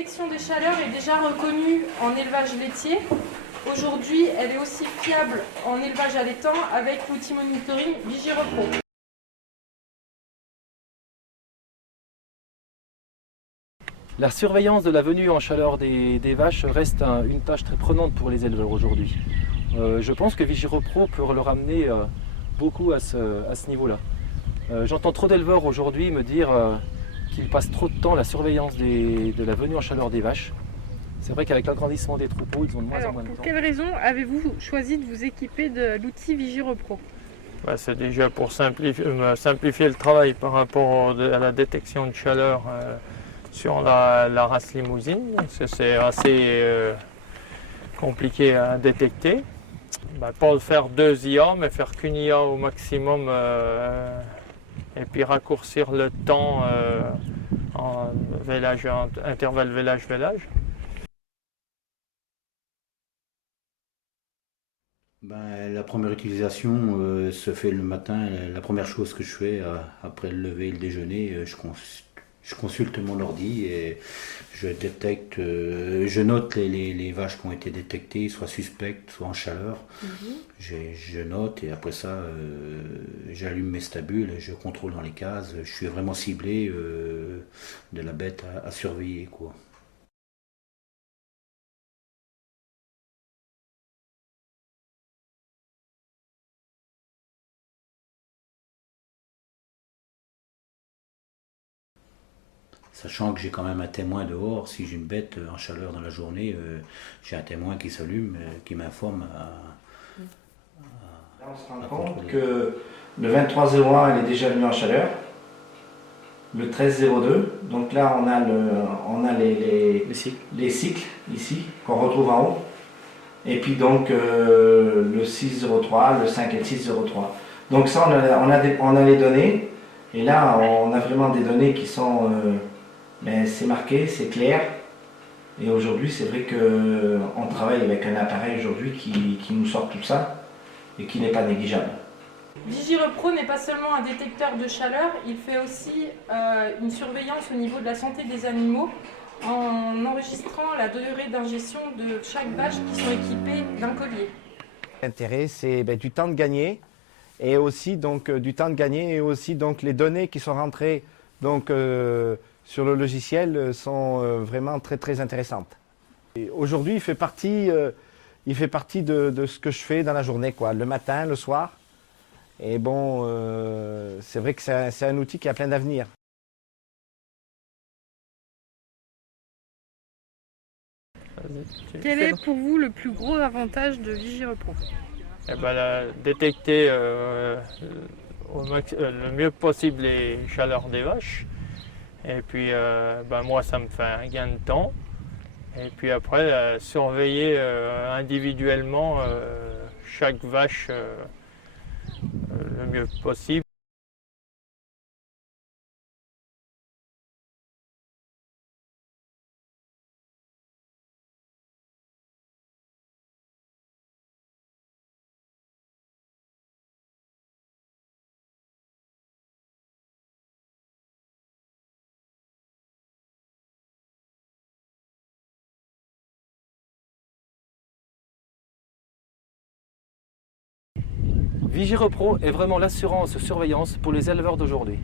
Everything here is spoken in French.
détection des chaleurs est déjà reconnue en élevage laitier. Aujourd'hui, elle est aussi fiable en élevage allaitant avec l'outil monitoring VigiRepro. La surveillance de la venue en chaleur des vaches reste une tâche très prenante pour les éleveurs aujourd'hui. Je pense que VigiRepro peut leur amener beaucoup à ce niveau-là. J'entends trop d'éleveurs aujourd'hui me dire qu'ils passent trop de temps à la surveillance de la venue en chaleur des vaches. C'est vrai qu'avec l'agrandissement des troupeaux, ils ont de moins en moins de temps. Pour quelle raison avez-vous choisi de vous équiper de l'outil VigiRepro? C'est déjà pour simplifier le travail par rapport à la détection de chaleur sur la race limousine. C'est assez compliqué à détecter. Pas faire 2 IA, mais faire qu'une IA au maximum et puis raccourcir le temps en intervalle vélage-vélage. La première utilisation se fait le matin. La première chose que je fais après le lever et le déjeuner, je consulte mon ordi et je détecte, je note les vaches qui ont été détectées, soit suspectes, soit en chaleur. Je note et après ça, j'allume mes stabules, je contrôle dans les cases. Je suis vraiment ciblé de la bête à surveiller, quoi. Sachant que j'ai quand même un témoin dehors, si j'ai une bête en chaleur dans la journée, j'ai un témoin qui s'allume, qui m'informe Là, on se rend compte que le 23-01, elle est déjà venue en chaleur. Le 13-02, donc là on a les cycles ici, qu'on retrouve en haut. Et puis donc le 6-03, le 5 et le 6-03. Donc ça on a les données, et là on a vraiment des données qui sont... c'est marqué, c'est clair. Et aujourd'hui, c'est vrai qu'on travaille avec un appareil aujourd'hui qui nous sort tout ça et qui n'est pas négligeable. VigiRepro n'est pas seulement un détecteur de chaleur, il fait aussi une surveillance au niveau de la santé des animaux en enregistrant la durée d'ingestion de chaque vache qui sont équipées d'un collier. L'intérêt, c'est du temps de gagner et aussi donc les données qui sont rentrées sur le logiciel sont vraiment très très intéressantes. Aujourd'hui, il fait partie de ce que je fais dans la journée, quoi, le matin, le soir. Et bon, c'est vrai que c'est un outil qui a plein d'avenir. Quel est pour vous le plus gros avantage de VigiRepro? Détecter le mieux possible les chaleurs des vaches. Et puis moi ça me fait un gain de temps. Et puis après surveiller individuellement chaque vache le mieux possible. VigiRepro est vraiment l'assurance surveillance pour les éleveurs d'aujourd'hui.